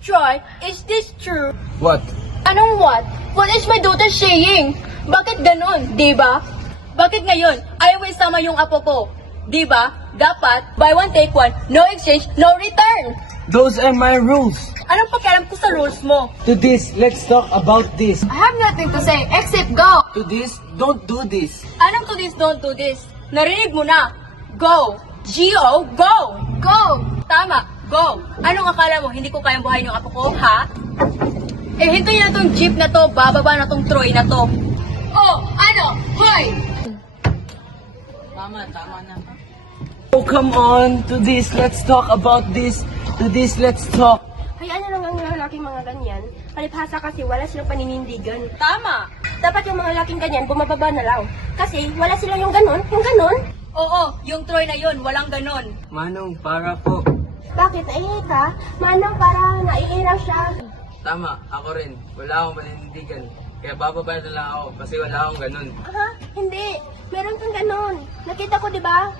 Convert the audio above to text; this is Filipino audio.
Troy, is this true? What? Anong what? What is my daughter saying? Bakit ganon, di ba? Bakit ngayon, ayaw mo isama yung apo ko? Di ba? Dapat, buy one, take one, no exchange, no return. Those are my rules. Anong pakialam ko sa rules mo? To this, let's talk about this. I have nothing to say, except go! To this, don't do this. Anong to this, don't do this? Narinig mo na. Go! G-O, go! Go! Tama, go! Anong akala mo, hindi ko kayang buhayin yung apo ko, ha? Eh, hintayin na tong jeep na to, bababa na tong Troy na to. Oh, ano? Hoy! Tama na. Oh, come on. To this, let's talk about this. To this, let's talk. Hayaan na lang ang lalaking mga ganyan. Palibhasa kasi wala silang paninindigan. Tama! Dapat yung mga lalaking ganyan bumababa na lang. Kasi wala silang yung ganon. Oo, yung Troy na yun, walang ganon. Manong, para po. Bakit naihi ka? Manang para naiiraw siya. Tama, ako rin. Wala akong paninindigan. Kaya bababa na lang ako kasi wala akong ganun. Ha? Hindi. Meron kang ganon. Nakita ko, di ba?